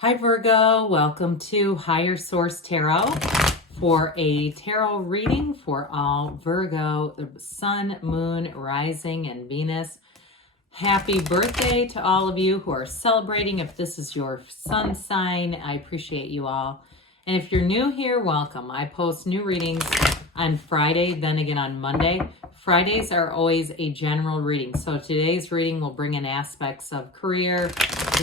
Hi Virgo, welcome to Higher Source Tarot for a tarot reading for all Virgo, the Sun, Moon, Rising, and Venus. Happy birthday to all of you who are celebrating. If this is your sun sign, I appreciate you all. And if you're new here, welcome. I post new readings on Friday, then again on Monday. Fridays are always a general reading. So today's reading will bring in aspects of career,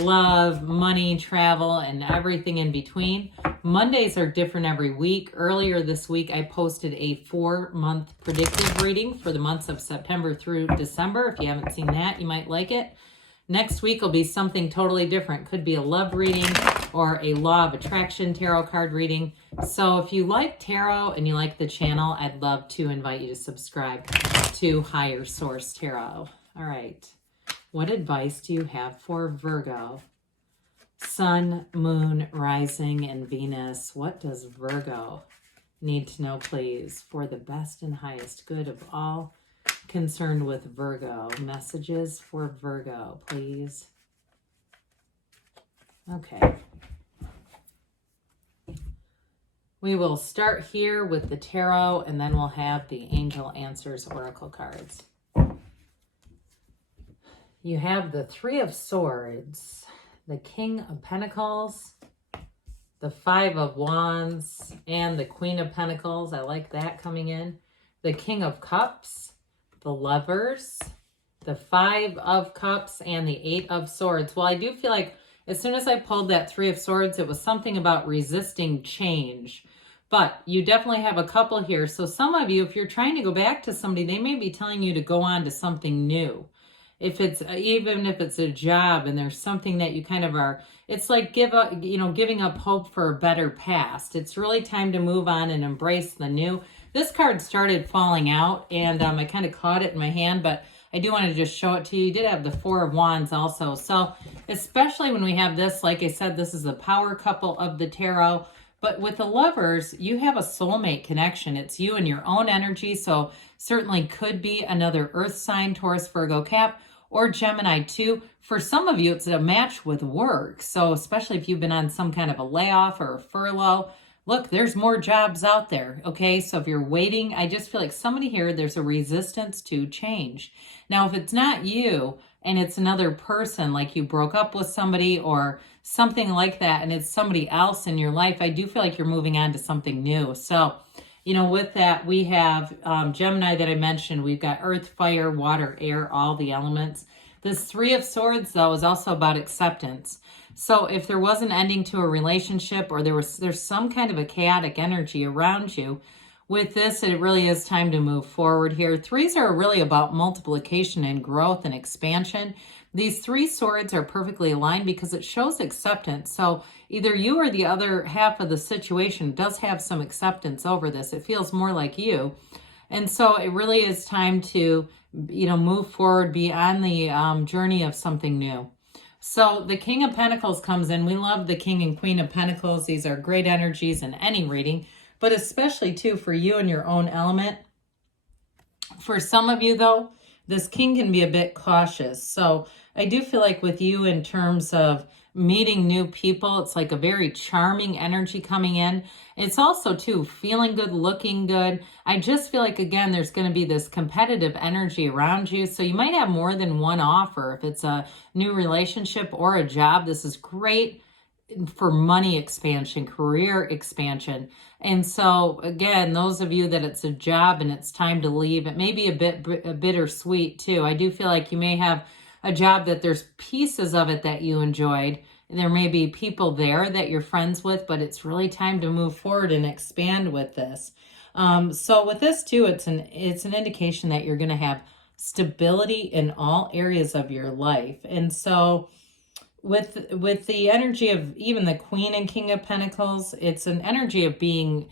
love, money, travel, and everything in between. Mondays are different every week. Earlier this week, I posted a 4-month predictive reading for the months of September through December. If you haven't seen that, you might like it. Next week will be something totally different. Could be a love reading or a law of attraction tarot card reading. So if you like tarot and you like the channel, I'd love to invite you to subscribe to Higher Source Tarot. All right. What advice do you have for Virgo? Sun, Moon, Rising, and Venus. What does Virgo need to know, please, for the best and highest good of all concerned with Virgo? Messages for Virgo, please. Okay. We will start here with the tarot, and then we'll have the Angel Answers Oracle cards. You have the Three of Swords, the King of Pentacles, the Five of Wands, and the Queen of Pentacles. I like that coming in. The King of Cups, the Lovers, the Five of Cups, and the Eight of Swords. Well, I do feel like as soon as I pulled that Three of Swords, it was something about resisting change. But you definitely have a couple here. So some of you, if you're trying to go back to somebody, they may be telling you to go on to something new. Even if it's a job and there's something that you kind of are, it's like giving up hope for a better past. It's really time to move on and embrace the new. This card started falling out and I kind of caught it in my hand, but I do want to just show it to you. You did have the Four of Wands also. So especially when we have this, like I said, this is the power couple of the tarot. But with the Lovers, you have a soulmate connection. It's you and your own energy. So certainly could be another earth sign, Taurus, Virgo, Cap, or Gemini too. For some of you, it's a match with work. So especially if you've been on some kind of a layoff or a furlough, look, there's more jobs out there. Okay, so if you're waiting, I just feel like somebody here, there's a resistance to change. Now, if it's not you and it's another person, like you broke up with somebody or something like that, and it's somebody else in your life, I do feel like you're moving on to something new. So, with that, we have Gemini that I mentioned. We've got earth, fire, water, air, all the elements. This Three of Swords, though, is also about acceptance. So if there was an ending to a relationship or there's some kind of a chaotic energy around you, with this, it really is time to move forward here. Threes are really about multiplication and growth and expansion. These Three Swords are perfectly aligned because it shows acceptance. So either you or the other half of the situation does have some acceptance over this. It feels more like you. And so it really is time to, move forward, be on the journey of something new. So the King of Pentacles comes in. We love the King and Queen of Pentacles. These are great energies in any reading, but especially too for you and your own element. For some of you though, this King can be a bit cautious. So I do feel like with you in terms of meeting new people, it's like a very charming energy coming in. It's also too feeling good, looking good. I just feel like, again, there's going to be this competitive energy around you. So you might have more than one offer. If it's a new relationship or a job, this is great for money expansion, career expansion. And so again, those of you that it's a job and it's time to leave, it may be a bit bittersweet too. I do feel like you may have a job that there's pieces of it that you enjoyed. There may be people there that you're friends with, but it's really time to move forward and expand with this. So with this too, it's an indication that you're going to have stability in all areas of your life. And so with the energy of even the Queen and King of Pentacles, it's an energy of being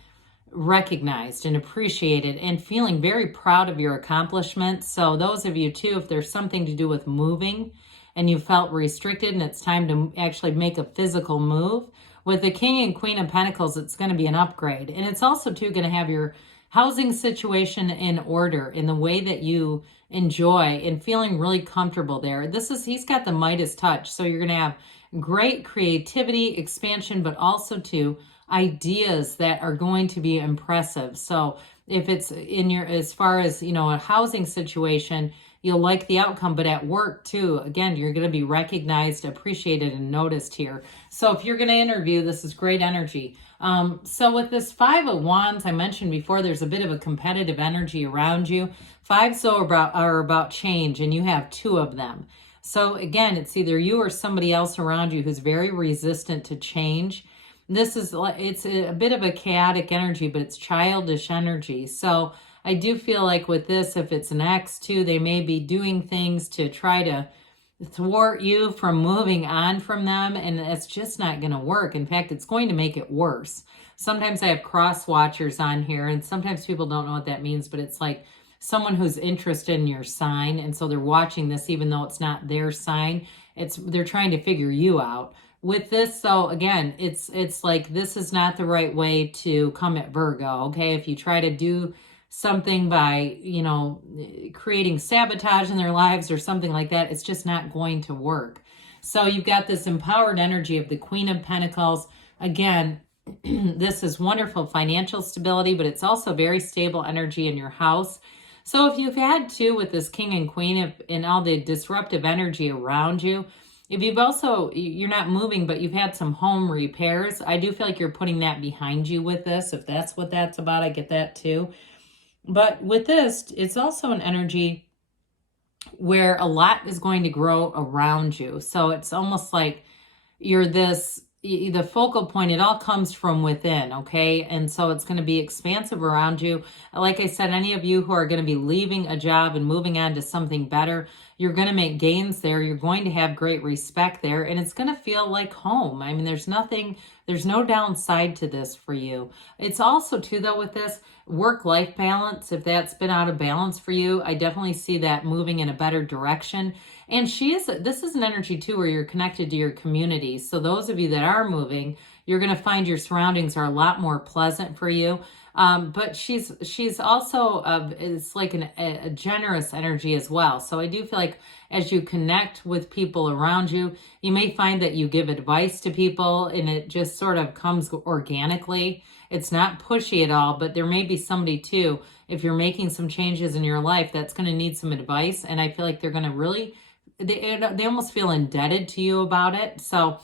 recognized and appreciated and feeling very proud of your accomplishments. So those of you too, if there's something to do with moving and you felt restricted and it's time to actually make a physical move, with the King and Queen of Pentacles, it's going to be an upgrade. And it's also too going to have your housing situation in order in the way that you enjoy and feeling really comfortable there. He's got the Midas touch. So you're going to have great creativity, expansion, but also too ideas that are going to be impressive. So if it's in your, as far as, you know, a housing situation, you'll like the outcome, but at work too, again, you're going to be recognized, appreciated, and noticed here. So if you're going to interview, this is great energy. So with this Five of Wands, I mentioned before, there's a bit of a competitive energy around you. Fives are about change, and you have two of them. So again, it's either you or somebody else around you who's very resistant to change. This is, it's a bit of a chaotic energy, but it's childish energy. So I do feel like with this, if it's an ex too, they may be doing things to try to thwart you from moving on from them, and it's just not going to work. In fact, it's going to make it worse. Sometimes I have cross watchers on here, and sometimes people don't know what that means, but it's like someone who's interested in your sign, and so they're watching this even though it's not their sign. They're trying to figure you out. With this, so again, it's like this is not the right way to come at Virgo, okay? If you try to do something by, you know, creating sabotage in their lives or something like that, it's just not going to work. So you've got this empowered energy of the Queen of Pentacles. Again, this is wonderful financial stability, but it's also very stable energy in your house. So if you've had to, with this King and Queen and all the disruptive energy around you, if you've also, you're not moving, but you've had some home repairs, I do feel like you're putting that behind you with this. If that's what that's about, I get that too. But with this, it's also an energy where a lot is going to grow around you. So it's almost like you're the focal point. It all comes from within, okay? And so it's going to be expansive around you. Like I said, any of you who are going to be leaving a job and moving on to something better, you're going to make gains there. You're going to have great respect there, and it's going to feel like home. I mean, there's no downside to this for you. It's also too, though, with this work-life balance, if that's been out of balance for you, I definitely see that moving in a better direction. And this is an energy too where you're connected to your community. So those of you that are moving, you're going to find your surroundings are a lot more pleasant for you. But she's also, it's like a generous energy as well. So I do feel like as you connect with people around you, you may find that you give advice to people and it just sort of comes organically. It's not pushy at all, but there may be somebody too, if you're making some changes in your life, that's going to need some advice. And I feel like they're going to really, they almost feel indebted to you about it. So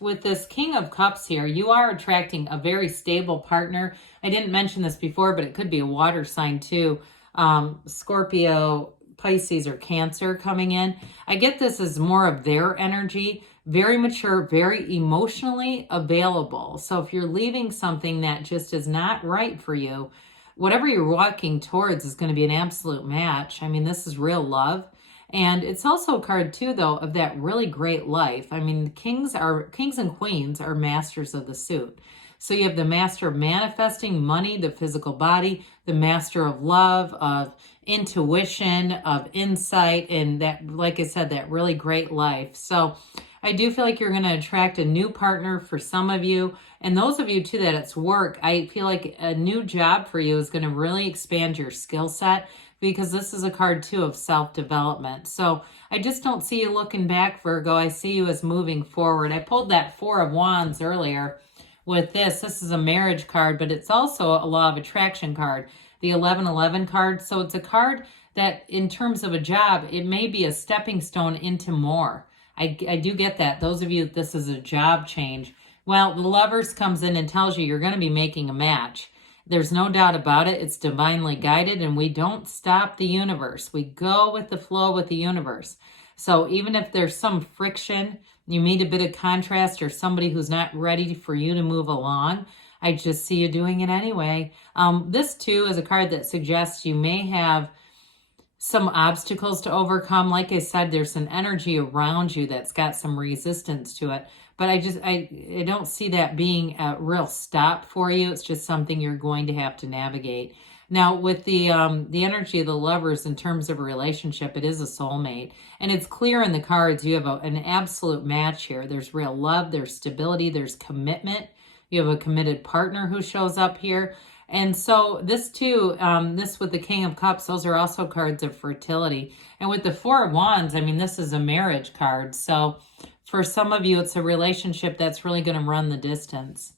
with this King of Cups here, you are attracting a very stable partner. I didn't mention this before, but it could be a water sign too. Scorpio, Pisces, or Cancer coming in. I get this as more of their energy, very mature, very emotionally available. So if you're leaving something that just is not right for you, whatever you're walking towards is going to be an absolute match. I mean, this is real love. And it's also a card too, though, of that really great life. I mean, kings and queens are masters of the suit. So you have the master of manifesting money, the physical body, the master of love, of intuition, of insight, and that, like I said, that really great life. So I do feel like you're going to attract a new partner for some of you. And those of you too that it's work, I feel like a new job for you is going to really expand your skill set, because this is a card too of self-development. So I just don't see you looking back, Virgo. I see you as moving forward. I pulled that Four of Wands earlier with this. This is a marriage card, but it's also a law of attraction card, the 1111 card. So it's a card that in terms of a job, it may be a stepping stone into more. I do get that. Those of you, this is a job change. Well, the Lovers comes in and tells you you're going to be making a match. There's no doubt about it. It's divinely guided, and we don't stop the universe. We go with the flow with the universe. So even if there's some friction, you meet a bit of contrast or somebody who's not ready for you to move along, I just see you doing it anyway. This too is a card that suggests you may have some obstacles to overcome. Like I said, there's an energy around you that's got some resistance to it. But I don't see that being a real stop for you. It's just something you're going to have to navigate. Now, with the energy of the Lovers in terms of a relationship, it is a soulmate. And it's clear in the cards you have an absolute match here. There's real love, there's stability, there's commitment. You have a committed partner who shows up here. And so this too, this with the King of Cups, those are also cards of fertility. And with the Four of Wands, I mean, this is a marriage card. So For some of you, it's a relationship that's really going to run the distance.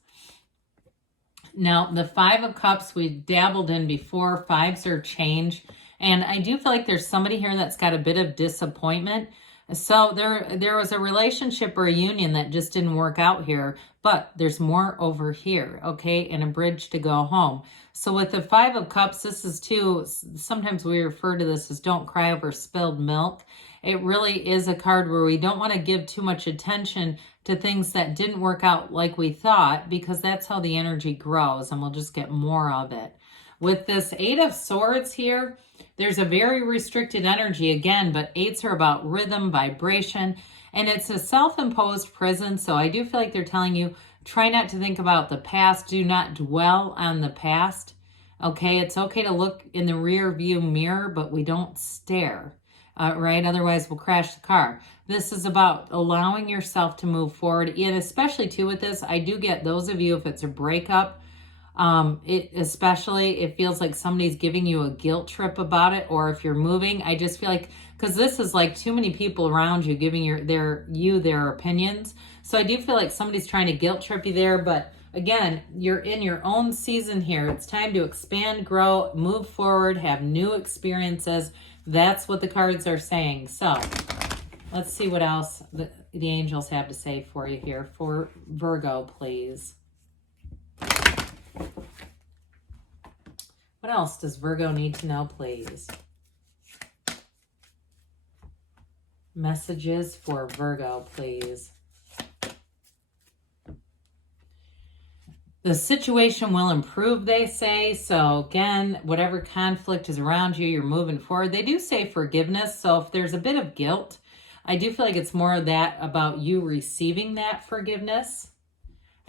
Now, the Five of Cups we dabbled in before. Fives are change. And I do feel like there's somebody here that's got a bit of disappointment. So there was a relationship or a union that just didn't work out here, but there's more over here, okay, and a bridge to go home. So with the Five of Cups, this is too, sometimes we refer to this as don't cry over spilled milk. It really is a card where we don't want to give too much attention to things that didn't work out like we thought, because that's how the energy grows and we'll just get more of it. With this Eight of Swords here, there's a very restricted energy again, but eights are about rhythm, vibration, and it's a self-imposed prison. So I do feel like they're telling you, try not to think about the past. Do not dwell on the past. Okay, it's okay to look in the rear view mirror, but we don't stare, right? Otherwise, we'll crash the car. This is about allowing yourself to move forward. And especially too with this, I do get those of you, if it's a breakup, it feels like somebody's giving you a guilt trip about it. Or if you're moving, I just feel like, because this is like too many people around you giving their opinions. So I do feel like somebody's trying to guilt trip you there. But again, you're in your own season here. It's time to expand, grow, move forward, have new experiences. That's what the cards are saying. So let's see what else the angels have to say for you here. For Virgo, please. What else does Virgo need to know, please? Messages for Virgo, please. The situation will improve, they say. So again, whatever conflict is around you, you're moving forward. They do say forgiveness. So if there's a bit of guilt, I do feel like it's more of that about you receiving that forgiveness.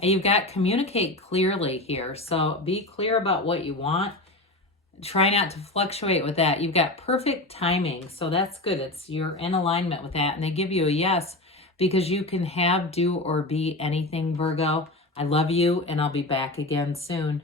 And you've got communicate clearly here. So be clear about what you want. Try not to fluctuate with that. You've got perfect timing. So that's good. You're in alignment with that. And they give you a yes because you can have, do, or be anything, Virgo. I love you, and I'll be back again soon.